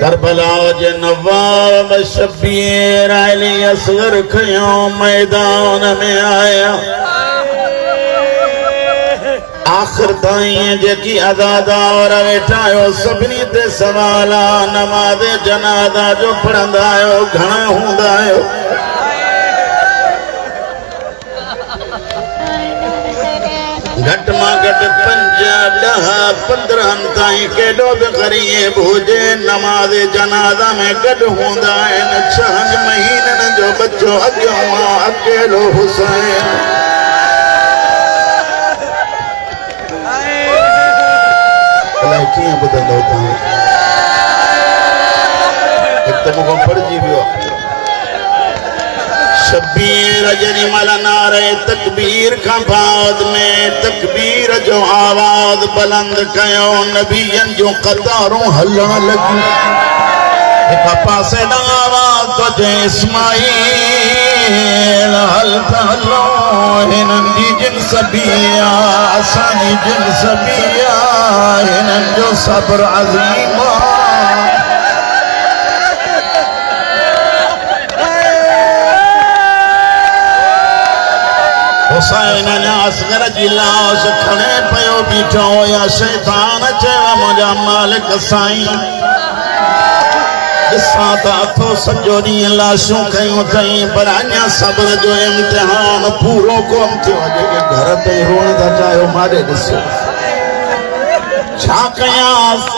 Karbala जे नवाब शबीर अली असगर खयो मैदान में आया। आखिर ताईं जेकी अदादार वेठा आयो सभिनी ते सवाला नमाज जनाजा जो पढ़ंदा आयो घणा हूंदा आयो। घट मां घट 5, 10, 15 ताईं केॾो बि ग़रीब हुजे नमाज जनाजा में गॾु हूंदा आहिनि। 6 महीननि जो बच्चो अॻियों अकेलो हुसैन। अलाए कीअं ॿुधंदो तव्हां? हिकु त मूंखां पढ़जी वियो। शबीर जॾहिं महिल नारे तकबीर खां बाद में तकबीर जो आवाज़ बुलंद कयो नबियनि जूं क़तारूं हलण लॻियूं। हिक पासे ॾांहुं आवाज़ तो जे इस्माईल हल त हलो हिननि जी जिन्स बि आहे असांजी जिन्स बि आहे हिननि जो सब्र अज़ीम आहे। हुसैन असगर जी लाश खणे पियो बीठो या शैतान चयो मुंहिंजा मालिक साईं ॾिसां त अथो सॼो ॾींहुं लाशूं कयूं अथई पर अञा सब्र जो इम्तिहान पूरो कोन थियो। जेके घर ते रोअण था चाहियो मारे ॾिसो छा कयांसि।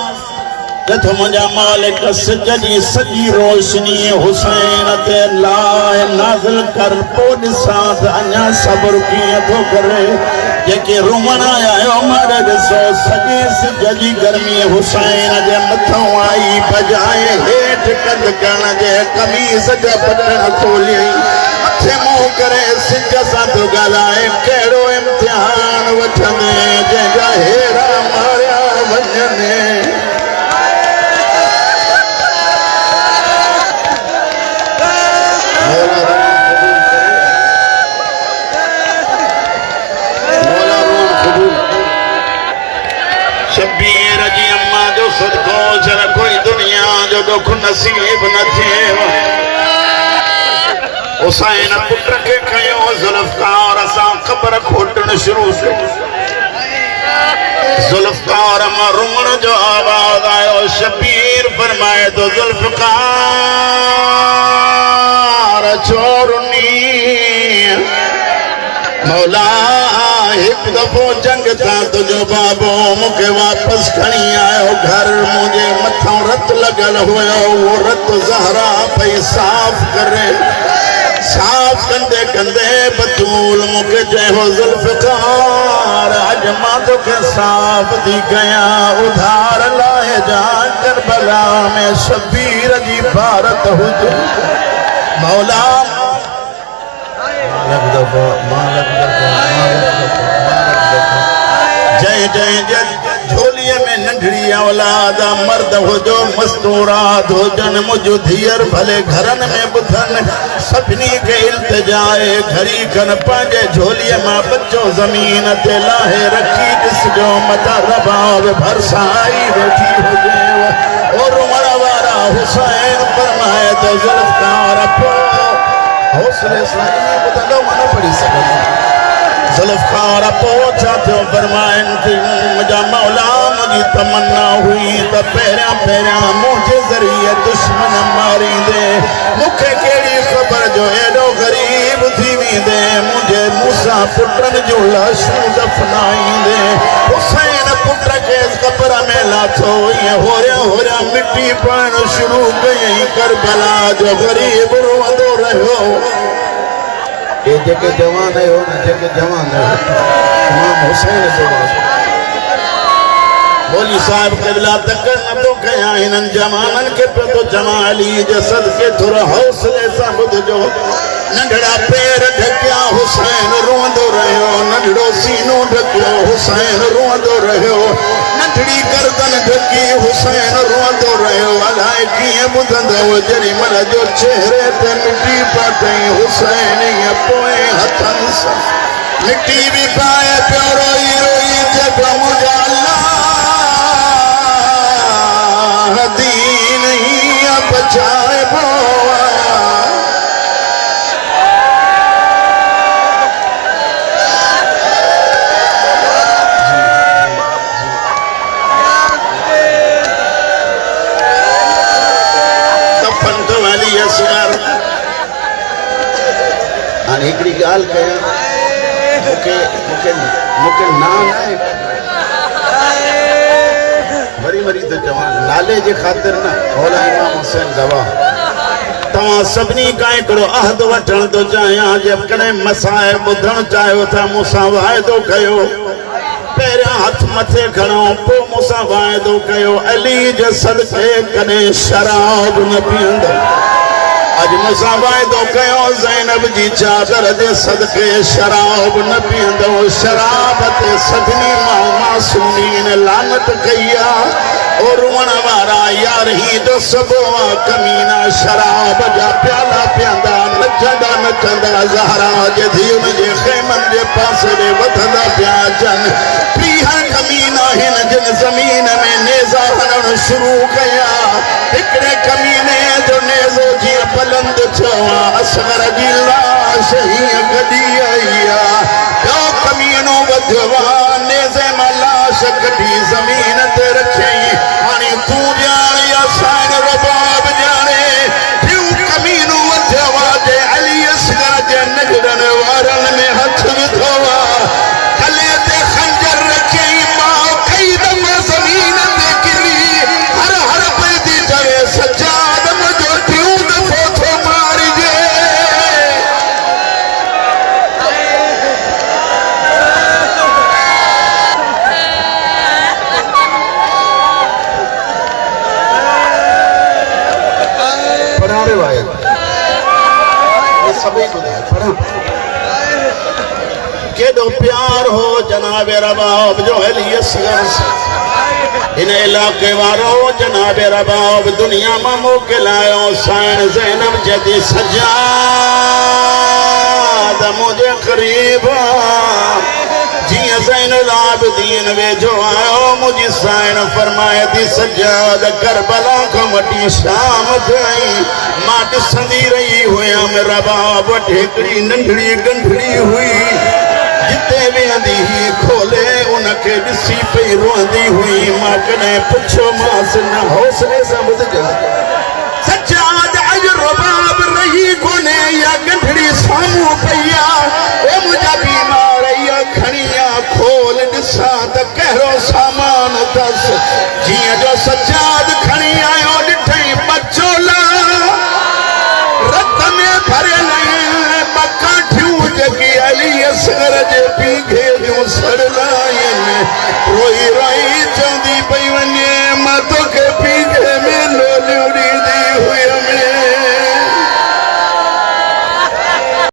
जथो मुंहिंजा मालिक सिज जी सॼी रोशनी हुसैन ते लाए नाज़िल कर पोइ ॾिसां त अञा सब्र कीअं थो करे। जेके रुमण आया आहियो मारे ॾिसो सॼी सिज जी गर्मी हुसैन जे मथां आई बजाए हेठि कंध करण जे कमीज़ जा बटण खोलियई मथे मुंहुं करे सिज सां थो ॻाल्हाए कहिड़ो इम्तिहान वठंदे जंहिंजा हेरा मारिया वञनि। शबीर जी अम्मा जो सदको जर कोई दुनिया जो दुख नसीब न थिए। हुसैन पुट खे खयो ज़ुल्फ़कार सां ख़बर खोटण शुरू कई। ज़ुल्फ़कार मां रुमण जो आवाज़ आयो। शबीर फरमाए तो ज़ुल्फ़कार छोरनी मौला एक दफो जंग था तुझो बाबो मुझे वापस खणी आयो घर मुझे मथां रत लगल हुयो वो रत ज़हरा पई साफ करे। साफ कंदे कंदे बतूल मुझे चयो ज़ुल्फ़कार अज मां तोखे साफ थी कया उधार लाए जा करबला में शबीर जी भारत हुजे। मौला जय जय जय झोलीअ में नंढड़ी औलाद मर्द हुजो मस्तूरात हुजन मुझो धीअर भले घरनि में ॿुधनि सभिनी खे इल्तिजाए घड़ी खन पंहिंजे झोलीअ मां बच्चो ज़मीन ते लाहे रखी ॾिसजो मथां रबाब भरिसां आई वेठी हुजे। और रुमण वारा हुसैन फरमाए त ज़ुल्फ़कार हौसले सां ईअं ॿुधंदो मां न पढ़ी सघंदो। ज़ुल्फ़कार पोइ छा थियो फरमाइनि थी मुंहिंजा मौला मुंहिंजी तमन्ना हुई त पहिरियां पहिरियां मुंहिंजे ज़रिए दुश्मन मारींदे मूंखे कहिड़ी ख़बर जो एॾो ग़रीब थी वेंदे मुंहिंजे मूंसां पुटनि जूं लाशूं दफ़नाईंदे। हुसैन पुट खे क़ब्र में लाथो ईअं होरिया होरिया मिटी पवण शुरू कयईं। करबला जो ग़रीब रोअंदो रहियो। ये जेके जवान है ना जेके जवान है इमाम हुसैन जो मौली साहब क़िबला तक न तो कया इन्हनि जवाननि खे पियो तो चवां अली जे सदके थोरो हौसले सां ॿुधजो। नंढड़ा पैर ढकिया हुसैन रोअंदो रहियो नंढड़ो सीनो ढकियो हुसैन रोअंदो रहियो नंढड़ी गर्दन ढकी हुसैन रोअंदो रहियो। अलाए कीअं ॿुधंदो जेॾी महिल जो चेहरे ते मिटी पातई हुसैन ईअं पोइ हथनि सां मिटी बि पाए पियो रोई रोई चयो मुंहिंजा अल्लाह दीन चाहे बोवा हिकिड़ी ॻाल्हि कयां मूंखे मूंखे मूंखे वरी तो चवां नाले जे ख़ातिर न मौला इमाम हुसैन गवाह तव्हां सभिनी खां हिकिड़ो अहद वठण थो चाहियां जेकॾहिं मसाइब ॿुधणु चाहियो था मूंसां वाइदो कयो पहिरियां हथ मथे खणो पोइ मूंसां वाइदो कयो अली जे सदके कॾहिं शराब न पीअंदो अज मूंसां वाइदो कयो ज़ैनब जी चादर जे सदके शराब न पीअंदो शराब ते सभिनी मासूमीन लानत कई आहे और रुअण वारा यार ही जो सबोआ कमीना शराब जा प्याला पीअंदा नचंदा नचंदा ज़हरा जे धीउनि जे ख़ैमनि जे पासे ॾे वधंदा पिया अचनि टीहनि कमीना हिन जिन ज़मीन में नेज़ा हणणु शुरू कया हिकिड़े कमीने जो नेज़ो जीअं बुलंद थियो आहे असगर जी लाश हीअं गॾी आई आहे ॿियो कमीनो वधियो आहे नेज़े मां लाश कढी ज़मीन ते रखियईं हाणे तूं ॼाण या साईं रबाब ॼाणे टियों कमीनो वधियो आहे जे अली असगर जे निगरनि वारनि में हथ विधो आहे गले ते खंजर रखियईं मां कई दफ़ा ज़मीन ते किरी हर हर पई चवे सजाद मुंहिंजो टियों दफ़ो थो मारिजे केॾो प्यार हो जनाबे रबाब जो अली असगर इन इलाके वारो जनाबे रबाब दुनिया में मोकिलायो साईं ज़ैनब जदी सजाद मुझे करीब जिया ज़ैनुल आबिदीन वेझो आयो मुझी साईं फरमाए थी सजाद करबला खां वठी शाम ताईं मां ॾिसंदी रही हुयमि रबाब वटि हिकिड़ी नंढड़ी गंढड़ी हुई जिते वेंदी हुई खोले उनखे ॾिसी पई रोंदी हुई मां कॾहिं पुछियोमांसि न हौसले सां ॿुधजो सजाद अॼु रबाब रही कोन्हे या गंढड़ी साम्हूं पई आहे ओ मुंहिंजा बीमार इहा खणी आहे खोल ॾिसां त कहिड़ो सामान अथसि जीअं जो सजाद